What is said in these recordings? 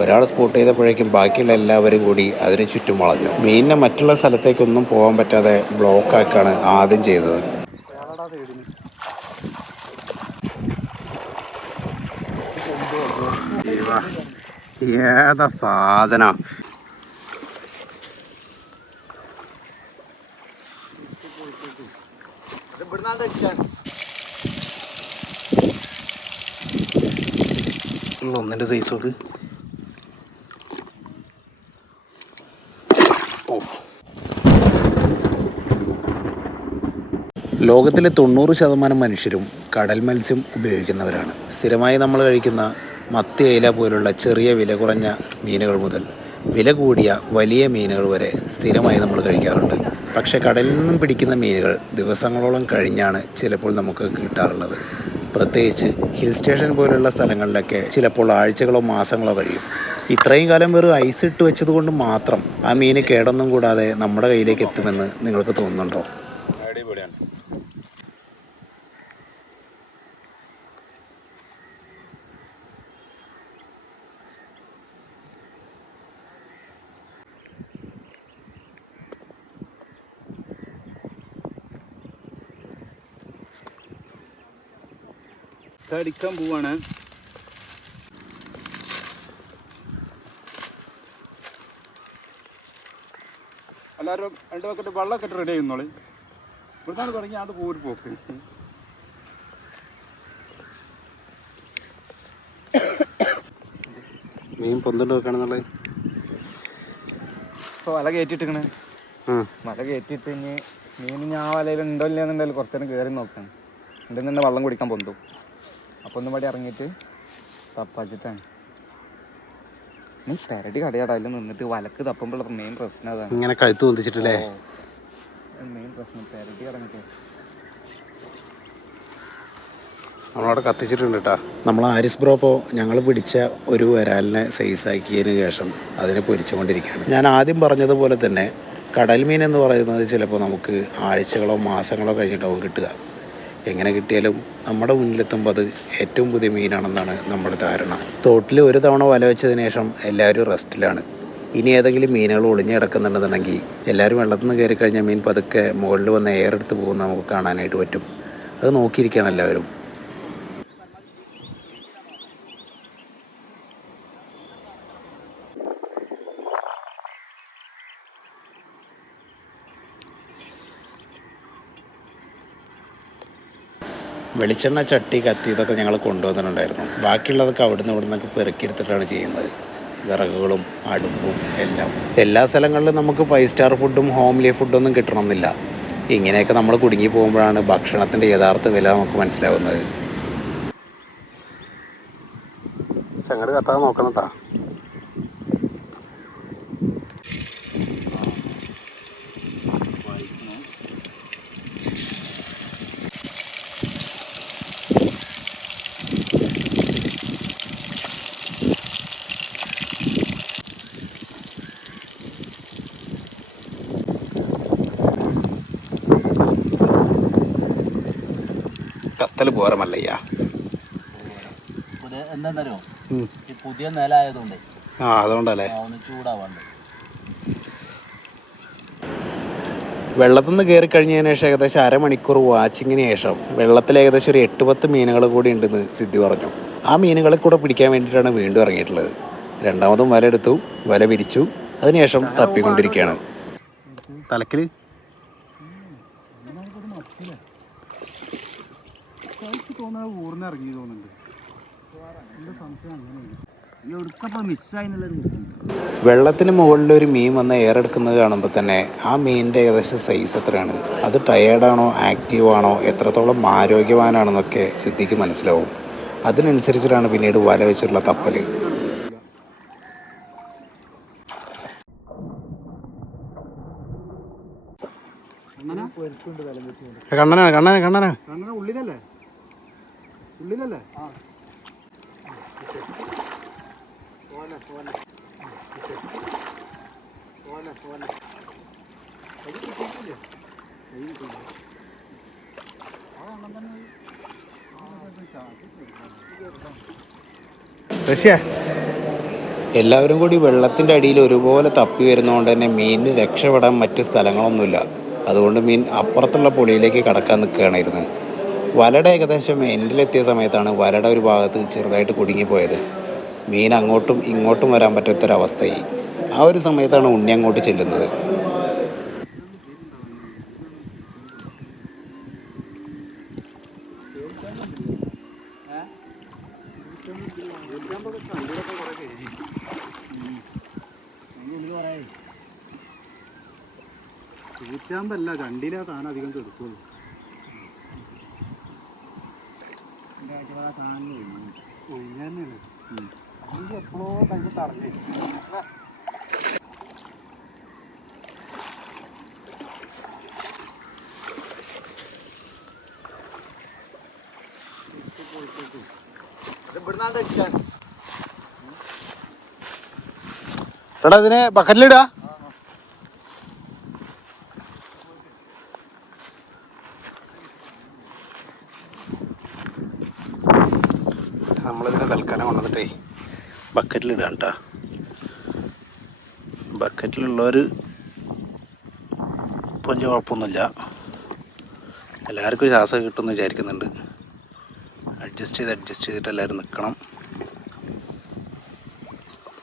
ഒരാൾ സ്പോട്ട് ചെയ്തപ്പോഴേക്കും ബാക്കിയുള്ള എല്ലാവരും കൂടി അതിന് ചുറ്റും വളഞ്ഞു. മീനിനെ മറ്റുള്ള സ്ഥലത്തേക്കൊന്നും പോകാൻ പറ്റാതെ ബ്ലോക്കാക്കാണ് ആദ്യം ചെയ്തത്. ഏതാ സാധനം? ഒന്നിൻ്റെ സൈസോട് ലോകത്തിലെ 90% മനുഷ്യരും കടൽ മത്സ്യം ഉപയോഗിക്കുന്നവരാണ്. സ്ഥിരമായി നമ്മൾ കഴിക്കുന്ന മത്തി, അയില പോലുള്ള ചെറിയ വില കുറഞ്ഞ മീനുകൾ മുതൽ വില കൂടിയ വലിയ മീനുകൾ വരെ സ്ഥിരമായി നമ്മൾ കഴിക്കാറുണ്ട്. പക്ഷേ കടലിൽ നിന്നും പിടിക്കുന്ന മീനുകൾ ദിവസങ്ങളോളം കഴിഞ്ഞാണ് ചിലപ്പോൾ നമുക്ക് കിട്ടാറുള്ളത്. പ്രത്യേകിച്ച് ഹിൽ സ്റ്റേഷൻ പോലുള്ള സ്ഥലങ്ങളിലൊക്കെ ചിലപ്പോൾ ആഴ്ചകളോ മാസങ്ങളോ കഴിയും. ഇത്രയും കാലം വെറും ഐസ് ഇട്ട് വെച്ചത് കൊണ്ട് മാത്രം ആ മീന് കേടൊന്നും കൂടാതെ നമ്മുടെ കയ്യിലേക്ക് എത്തുമെന്ന് നിങ്ങൾക്ക് തോന്നുന്നുണ്ടോ? അടിക്കാൻ പോവാണ്. എല്ലാവരും 2 ബക്കറ്റ് വെള്ളമൊക്കെ ഇട്ട് റെഡി ചെയ്യുന്നോളി. ഇവിടുന്നാണ് തുടങ്ങി ആണ്ട് പോര് പോക്ക്. മീൻ പൊന്തുണ്ട് വെക്കുകയാണെന്നുള്ളത് ഇപ്പോൾ വല കയറ്റിയിട്ടിക്കണ്. വല കയറ്റിയിട്ട് ഇനി മീൻ ഞാൻ വലയിൽ ഉണ്ടോ ഇല്ലയെന്നുണ്ടെങ്കിൽ കുറച്ച് നേരം കയറി നോക്കണം. ഉണ്ടെങ്കിൽ തന്നെ വെള്ളം കുടിക്കാൻ പൊന്തും. അപ്പോൾ ഒന്നും പടി ഇറങ്ങിയിട്ട് തപ്പാച്ചിട്ടാണ്. നീ പെരടി കടയാടാ അതിൽ നിന്നിട്ട് വലക്ക് തപ്പുമ്പോൾ മെയിൻ പ്രശ്നം അതാണ്. ഇങ്ങനെ കഴുത്ത് പൊന്തിച്ചിട്ടല്ലേ മെയിൻ പ്രശ്നം. പെരടി ഇറങ്ങിയിട്ട് നമ്മളവിടെ കത്തിച്ചിട്ടുണ്ട് കേട്ടോ. നമ്മൾ ആരിസ് ബ്രോ ഇപ്പോൾ ഞങ്ങൾ പിടിച്ച ഒരു വരാലിനെ സൈസാക്കിയതിന് ശേഷം അതിനെ പൊരിച്ചുകൊണ്ടിരിക്കുകയാണ്. ഞാൻ ആദ്യം പറഞ്ഞതുപോലെ തന്നെ കടൽ മീൻ എന്ന് പറയുന്നത് ചിലപ്പോൾ നമുക്ക് ആഴ്ചകളോ മാസങ്ങളോ കഴിഞ്ഞിട്ടാവും കിട്ടുക. എങ്ങനെ കിട്ടിയാലും നമ്മുടെ മുന്നിലെത്തുമ്പോൾ അത് ഏറ്റവും പുതിയ മീനാണെന്നാണ് നമ്മുടെ ധാരണ. തോട്ടിൽ ഒരു തവണ വല വെച്ചതിന് ശേഷം എല്ലാവരും റെസ്റ്റിലാണ്. ഇനി ഏതെങ്കിലും മീനുകൾ ഒളിഞ്ഞു കിടക്കുന്നുണ്ടെന്നുണ്ടെങ്കിൽ എല്ലാവരും വെള്ളത്തിൽ നിന്ന് കയറി കഴിഞ്ഞാൽ മീൻ പതുക്കെ മുകളിൽ വന്ന് എയറെടുത്ത് പോകുന്ന നമുക്ക് കാണാനായിട്ട് പറ്റും. അത് നോക്കിയിരിക്കുകയാണ് എല്ലാവരും. വെളിച്ചെണ്ണ, ചട്ടി, കത്തി ഇതൊക്കെ ഞങ്ങൾ കൊണ്ടുവന്നിട്ടുണ്ടായിരുന്നു. ബാക്കിയുള്ളതൊക്കെ അവിടുന്ന് ഇവിടുന്നൊക്കെ പെറുക്കിയെടുത്തിട്ടാണ് ചെയ്യുന്നത്. വിറകുകളും അടുപ്പും എല്ലാം. എല്ലാ സ്ഥലങ്ങളിലും നമുക്ക് 5 സ്റ്റാർ ഫുഡും ഹോംലി ഫുഡൊന്നും കിട്ടണമെന്നില്ല. ഇങ്ങനെയൊക്കെ നമ്മൾ കുടുങ്ങി പോകുമ്പോഴാണ് ഭക്ഷണത്തിൻ്റെ യഥാർത്ഥ വില നമുക്ക് മനസ്സിലാവുന്നത്. ചങ്ങട് കത്താതെ നോക്കണം കേട്ടോ. കത്തൽ പോരമല്ലയ്യ. എന്താന്നറിയോ, ഈ പുതിയ നിലമായതുകൊണ്ട് അതുകൊണ്ടല്ലേ ഒന്ന് ചൂടാവാണ്ട്. വെള്ളത്തിൽ നിന്ന് കയറി കഴിഞ്ഞതിന് ശേഷം ഏകദേശം അരമണിക്കൂർ വാച്ചിങ്ങിന് ശേഷം വെള്ളത്തിൽ ഏകദേശം ഒരു 8-10 മീനുകൾ കൂടി ഉണ്ടെന്ന് സിദ്ധി പറഞ്ഞു. ആ മീനുകളെ കൂടെ പിടിക്കാൻ വേണ്ടിയിട്ടാണ് വീണ്ടും ഇറങ്ങിയിട്ടുള്ളത്. രണ്ടാമതും വല എടുത്തു, വല വിരിച്ചു, അതിനുശേഷം തപ്പിക്കൊണ്ടിരിക്കുകയാണ്. തലക്കിൽ ഊർന്നിറങ്ങി തോന്നുന്നുണ്ട്. വെള്ളത്തിന് മുകളിലൊരു മീൻ വന്ന് എയറെടുക്കുന്നത് കാണുമ്പോൾ തന്നെ ആ മീനിൻ്റെ ഏകദേശം സൈസ് എത്രയാണ്, അത് ടയേർഡാണോ ആക്റ്റീവ് ആണോ എത്രത്തോളം ആരോഗ്യവാനാണെന്നൊക്കെ സിദ്ധിക്ക് മനസ്സിലാവും. അതിനനുസരിച്ചിട്ടാണ് പിന്നീട് വല വെച്ചിട്ടുള്ള തപ്പൽ. കണ്ണനാ കണ്ണനാ കണ്ണനാ ഉള്ളിലല്ലേ ഉള്ളിലല്ലേ റഷ്യ എല്ലാവരും കൂടി വെള്ളത്തിൻ്റെ അടിയിൽ ഒരുപോലെ തപ്പി വരുന്നതുകൊണ്ട് തന്നെ മീനിന് രക്ഷപ്പെടാൻ മറ്റ് സ്ഥലങ്ങളൊന്നുമില്ല. അതുകൊണ്ട് മീൻ അപ്പുറത്തുള്ള പുഴയിലേക്ക് കടക്കാൻ നിൽക്കുകയാണിരുന്നത്. വലയുടെ ഏകദേശം എൻഡിലെത്തിയ സമയത്താണ് വലയുടെ ഒരു ഭാഗത്ത് ചെറുതായിട്ട് കുടുങ്ങിപ്പോയത്. മീൻ അങ്ങോട്ടും ഇങ്ങോട്ടും വരാൻ പറ്റാത്തൊരവസ്ഥയായി. ആ ഒരു സമയത്താണ് ഉണ്ണി അങ്ങോട്ട് ചെല്ലുന്നത്. ചൂറ്റാമ്പല്ല ചണ്ടിയിലാ താൻ അധികം കെടുക്കുള്ളൂ. ഒഴിഞ്ഞാൽ എപ്പോഴോ കൈ തടഞ്ഞേ. എടാ ഇതിനെ ബക്കറ്റിലിടാ. നമ്മളിതിനെ തൽക്കാലം കൊണ്ടുവന്നിട്ടേ ബക്കറ്റിലിടാൻ കേട്ടോ. ബക്കറ്റിലുള്ളവർ വലിയ കുഴപ്പമൊന്നുമില്ല. എല്ലാവർക്കും ശ്വാസം കിട്ടുമെന്ന് വിചാരിക്കുന്നുണ്ട്. അഡ്ജസ്റ്റ് ചെയ്തിട്ട് എല്ലാവരും നിൽക്കണം.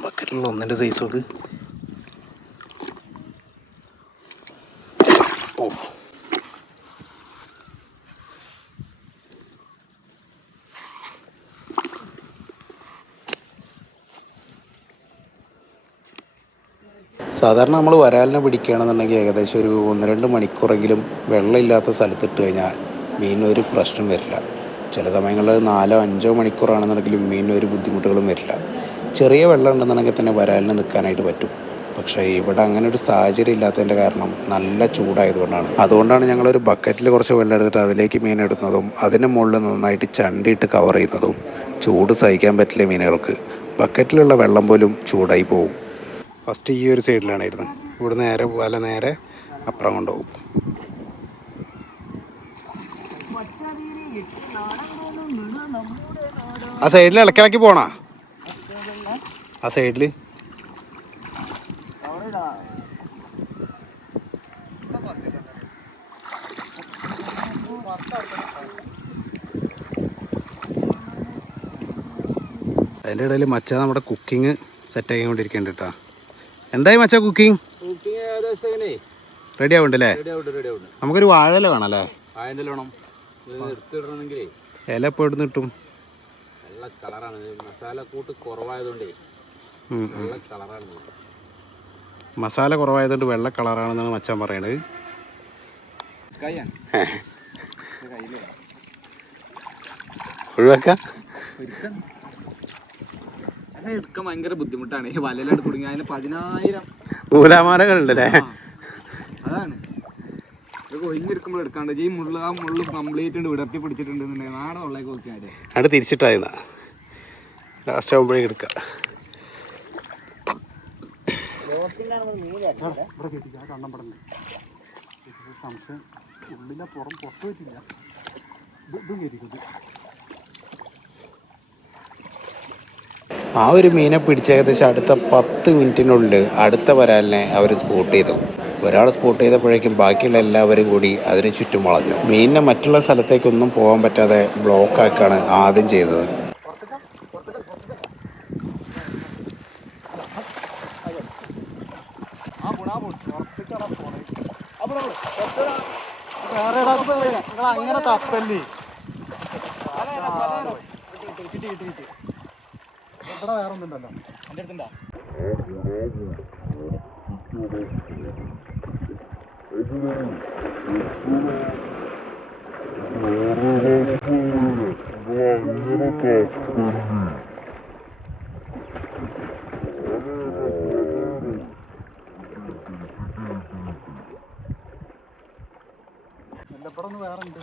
ബക്കറ്റിലുള്ള ഒന്നിൻ്റെ സൈസോട് ഓ സാധാരണ നമ്മൾ വരാലിനെ പിടിക്കുകയാണെന്നുണ്ടെങ്കിൽ ഏകദേശം ഒരു 1-2 മണിക്കൂറെങ്കിലും വെള്ളമില്ലാത്ത സ്ഥലത്തിട്ട് കഴിഞ്ഞാൽ മീനൊരു പ്രശ്നം വരില്ല. ചില സമയങ്ങളിൽ 4-5 മണിക്കൂറാണെന്നുണ്ടെങ്കിലും മീനൊരു ബുദ്ധിമുട്ടുകളും വരില്ല. ചെറിയ വെള്ളം ഉണ്ടെന്നുണ്ടെങ്കിൽ തന്നെ വരാലിന് നിൽക്കാനായിട്ട് പറ്റും. പക്ഷേ ഇവിടെ അങ്ങനെ ഒരു സാഹചര്യം ഇല്ലാത്തതിൻ്റെ കാരണം നല്ല ചൂടായതുകൊണ്ടാണ്. അതുകൊണ്ടാണ് ഞങ്ങളൊരു ബക്കറ്റിൽ കുറച്ച് വെള്ളം എടുത്തിട്ട് അതിലേക്ക് മീൻ ഇടുന്നതും അതിന് മുകളിൽ നന്നായിട്ട് ചണ്ടിയിട്ട് കവർ ചെയ്യുന്നതും. ചൂട് സഹിക്കാൻ പറ്റില്ല മീനുകൾക്ക്. ബക്കറ്റിലുള്ള വെള്ളം പോലും ചൂടായി പോകും. ഫസ്റ്റ് ഈ ഒരു സൈഡിലാണിരുന്നത്. ഇവിടെ നേരെ അപ്പുറം കൊണ്ടുപോകും. ആ സൈഡിൽ ഇളക്കിളക്കി പോണ ആ സൈഡിൽ അതിൻ്റെ ഇടയിൽ മച്ചാ നമ്മുടെ കുക്കിംഗ് സെറ്റ് ആയിക്കൊണ്ടിരിക്കുന്നുണ്ട് കേട്ടോ. എന്തായി മച്ചാ കുക്കിംഗ്? റെഡി ആവുന്നുണ്ടല്ലേ? നമുക്കൊരു വാഴയില വേണം അല്ലേ? ഇല ഇപ്പോൾ ഇവിടുന്ന് കിട്ടും. മസാല കുറവായതുകൊണ്ട് വെള്ള കളറാണെന്നാണ് മച്ചാൻ പറയണത്. ഒഴിവാക്ക എടുക്കാൻ ഭയങ്കര ബുദ്ധിമുട്ടാണ്. വലയിലോട്ട് കുടുങ്ങി അതിന് 10,000 നൂലാമാലകളുണ്ടല്ലേ? അതാണ് ഇതൊക്കെ ഒഴിഞ്ഞെടുക്കുമ്പോൾ എടുക്കാണ്ട് ഈ മുള്ളു കംപ്ലീറ്റ് വിടർത്തി പിടിച്ചിട്ടുണ്ടെന്നുണ്ടെങ്കിൽ നാളെ ഉള്ളേക്ക് നോക്കിയാൽ അവിടെ തിരിച്ചിട്ടായിരുന്ന ലാസ്റ്റ് ആകുമ്പോഴേ എടുക്കാം. സംശയം ഉള്ളിലെ പുറം പുറത്തു വെച്ചില്ല. ഇതും കയറ്റിക്കുന്നത് ആ ഒരു മീനെ പിടിച്ച ഏകദേശം അടുത്ത 10 മിനിറ്റിനുള്ളിൽ അടുത്ത വരാലിനെ അവർ സ്പോട്ട് ചെയ്തു. ഒരാൾ സ്പോട്ട് ചെയ്തപ്പോഴേക്കും ബാക്കിയുള്ള എല്ലാവരും കൂടി അതിന് ചുറ്റും വളഞ്ഞു. മീനിനെ മറ്റുള്ള സ്ഥലത്തേക്കൊന്നും പോകാൻ പറ്റാതെ ബ്ലോക്കാക്കാണ് ആദ്യം ചെയ്തത്. അങ്ങനെ തപ്പല്ലേ ഇവിടെ വേറെ ഒന്നുണ്ടല്ലോ എൻ്റെ അടുത്തുണ്ടോ? ഇവിടെ ഒന്ന് വേറെ ഉണ്ട്.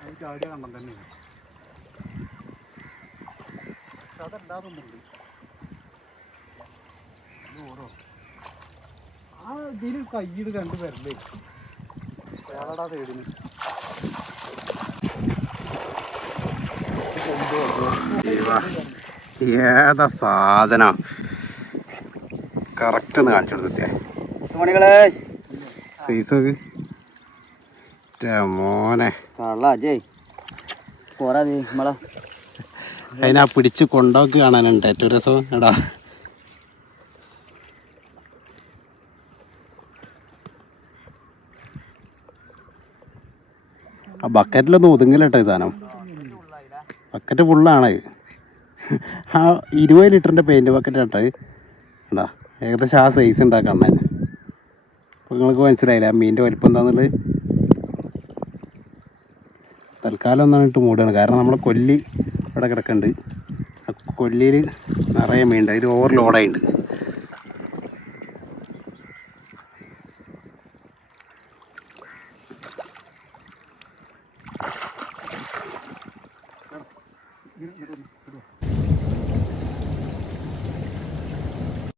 അത് ചാടിയ കണ്ടം തന്നെയാണ്. പക്ഷെ അതല്ലാതൊന്നുണ്ട്. ഓരോ ആ ഇതിൽ കയ്യിൽ 2 പേരല്ലേ ഏതാടാ സൈഡിന് ഏതാ സാധനം കറക്റ്റ് ഒന്ന് കാണിച്ചു കൊടുത്തേ മണികളെ സൈസ് മോനെ അജയ് പോരാ നീ നമ്മളെ അതിനാ പിടിച്ച് കൊണ്ടോക്ക് കാണാനുണ്ട് ഏറ്റവും രസം എടാ. ആ ബക്കറ്റിലൊന്നും ഒതുങ്ങില്ല ഈ സാധനം. ബക്കറ്റ് ഫുള്ളാണ്. ആ 20 ലിറ്ററിൻ്റെ പെയിൻറ്റ് ബക്കറ്റ് കേട്ടോ എടാ. ഏകദേശം ആ സൈസ് ഉണ്ടാക്കാം കണ്ണൻ. അപ്പോൾ നിങ്ങൾക്ക് മനസ്സിലായില്ല ആ മീനിൻ്റെ വലിപ്പം എന്താണെന്നുള്ളത്. തൽക്കാലം ഒന്നാണ് ഇട്ട് മൂടുകയാണ്. കാരണം നമ്മളെ കൊല്ലി ഇവിടെ കിടക്കുന്നുണ്ട്. ആ കൊല്ലിയിൽ നിറയെ മീനുണ്ട്. അതിൽ ഓവർ ലോഡായിട്ടുണ്ട്.